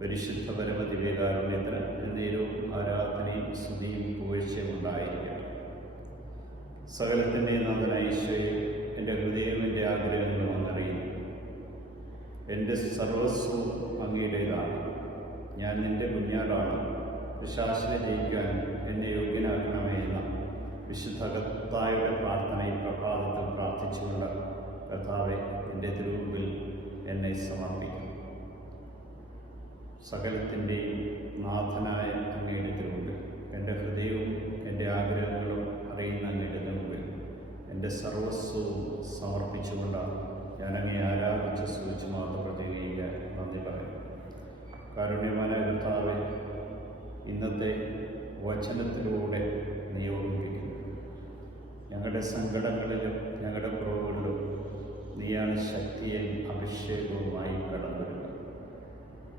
പരിശുദ്ധ പരമദിവേകാരുണ്യത്തിന് എന്നേരവും ആരാധനയും സ്തുതിയും പുകഴ്ചയും സകലത്തിന്റെ നാഥനായ ഈശോയെ എന്റെ ഹൃദയം എന്റെ ആഗ്രഹങ്ങളും എന്റെ സർവസ്വവും അങ്ങയുടേതാണ്. ഞാൻ നിന്റെ കുഞ്ഞാടാണ് വിശ്വാസിനെ ജയിക്കാൻ എന്നെ യോഗ്യനാക്കണമേ എന്ന വിശുദ്ധ ഈ പ്രഭാതത്തിൽ പ്രാർത്ഥിച്ചുകൊണ്ട് എന്റെ തിരുമുമ്പിൽ എന്നെ സമർപ്പിക്കും. സകലത്തിന്റെയും നാഥനായ അങ്ങയുടെ തിരുമുമ്പിൽ. എന്റെ ഹൃദയവും എന്റെ ആഗ്രഹങ്ങളും അറിയുന്ന അങ്ങയുടെ മുമ്പിൽ എന്റെ സർവസ്വവും സമർപ്പിച്ചുകൊണ്ടാണ് ഞാൻ അങ്ങേ ആരാധിച്ച് സൂചിച്ച് മാത്രം പ്രതികരിക്കാൻ നന്ദി പറയുന്നു. കാരുണ്യമായ കർത്താവെ ഇന്നത്തെ വചനത്തിലൂടെ നിയോഗിപ്പിക്കുന്നു ഞങ്ങളുടെ സങ്കടങ്ങളിലും ഞങ്ങളുടെ കുറവുകളിലും നീയാണ് ശക്തിയും അഭിഷേകവുമായി കടന്നു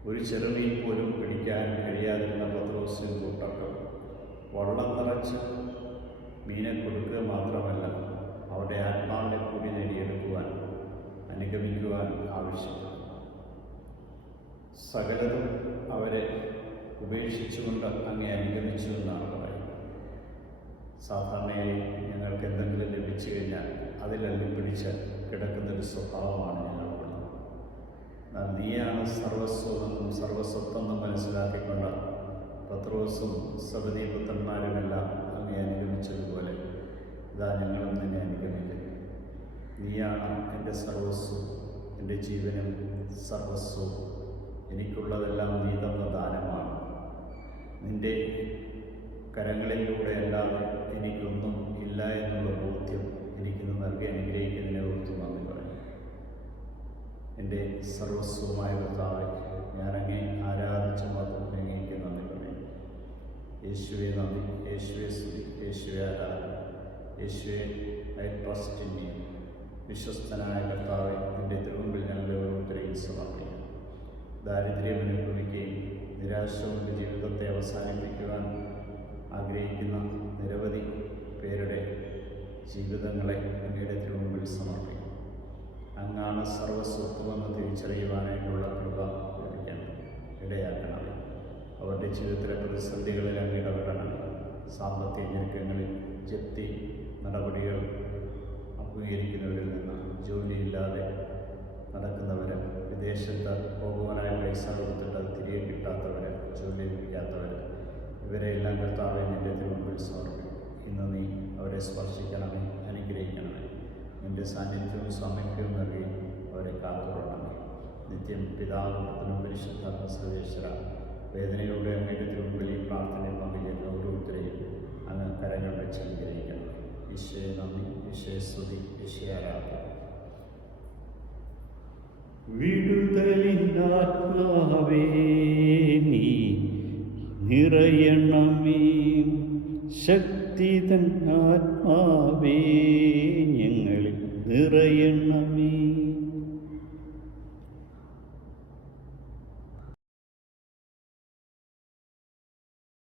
ഒരു ചെറുമീൻ പോലും പിടിക്കാൻ കഴിയാതിരുന്ന പത്രോസിന് കൂട്ടർക്കും വള്ളം നിറച്ച് മീനെ കൊടുക്കുക മാത്രമല്ല അവരുടെ ആത്മാവിനെ കൂടി നേടിയെടുക്കുവാൻ അനുഗമിക്കുവാൻ ആവശ്യമാണ് സകലതും അവരെ ഉപേക്ഷിച്ചുകൊണ്ട് അങ്ങേ അനുഗമിച്ചു എന്നാണ് പറയുന്നത്. സാധാരണയായി ഞങ്ങൾക്ക് എന്തെങ്കിലും ലഭിച്ചു കഴിഞ്ഞാൽ അതിലല്ലി പിടിച്ച് കിടക്കുന്നൊരു സ്വഭാവമാണ് ഞങ്ങൾക്കുള്ളത് നീയാണ് സർവസ്വമെന്നും സർവസ്വത്വമെന്നും മനസ്സിലാക്കിക്കൊണ്ട് പത്രോസും സബദി പുത്രന്മാരുമെല്ലാം അങ്ങേ അനുഗമിച്ചതുപോലെ ഇതാ ഞങ്ങളും നിന്നെ അനുഗമിക്കുന്നു നീയാണ് എന്റെ സർവസ്വം എന്റെ ജീവനും സർവസ്വവും. എനിക്കുള്ളതെല്ലാം നീ തന്ന ദാനമാണ്. നിന്റെ കരങ്ങളിലൂടെ അല്ലാതെ എനിക്കൊന്നും ഇല്ല എന്നുള്ള ബോധ്യം എനിക്കിന്ന് നൽകി യേശുവെ നന്ദി. യേശുവെ സ്തുതി. ആരാധന. ഐ ട്രസ്റ്റ് ഇൻ യു വിശ്വസ്തനായ കർത്താവെ എന്റെ തിരുമുമ്പിൽ ഞങ്ങളെ ഓരോരുത്തരെയും സമർപ്പിക്കും ദാരിദ്ര്യം അനുഭവിക്കുകയും ജീവിതത്തെ അവസാനിപ്പിക്കുവാൻ ആഗ്രഹിക്കുന്ന നിരവധി പേരുടെ ജീവിതങ്ങളെ അങ്ങയുടെ തിരുമുമ്പിൽ സമർപ്പിക്കും അങ്ങാണ് സർവസ്വത്വമെന്ന് തിരിച്ചറിയുവാനായിട്ടുള്ള കൃപ ലഭിക്കണം ഇടയാക്കണം അവരുടെ ജീവിതത്തിലെ പ്രതിസന്ധികളിൽ അങ്ങ് ഇടപെടണം. സാമ്പത്തിക ഞെരുക്കങ്ങളിൽ ജപ്തി നടപടികൾ അഭിമുഖീകരിക്കുന്നവരിൽ നിന്ന് ജോലിയില്ലാതെ നടക്കുന്നവർ വിദേശത്ത് പോകുവാനായ പൈസ കൊടുത്തിട്ട് തിരികെ കിട്ടാത്തവർ ജോലി ലഭിക്കാത്തവർ ഇവരെല്ലാം കർത്താവെ നിന്റെ തിരുമുമ്പിൽ സമർപ്പിക്കും. ഇന്ന് നീ അവരെ സ്പർശിക്കണമേ അനുഗ്രഹിക്കണമേ. നിന്റെ സാന്നിധ്യവും സമയവും നൽകി അവരെ കാത്തുകൊള്ളണമേ. നിത്യം പിതാവും പുത്രനും പരിശുദ്ധ സർവേശ്വര വേദനയോടെ അങ്ങയുടെ തിരുമുമ്പിൽ ഈ പ്രാർത്ഥനയിൽ പങ്കുചേരുന്ന ഓരോരുത്തരെയും അങ്ങ് കരങ്ങൾ വെച്ച് അനുഗ്രഹിക്കണം. ഈശോയെ നന്ദി ഈശോയെ സ്തുതി ഈശോയെ ആരാധന. വിടുതലിനാത്മാവേ നീ നിറയണമേ. ശക്തി ആത്മാവേ ഞങ്ങളിൽ നിറയണമേ.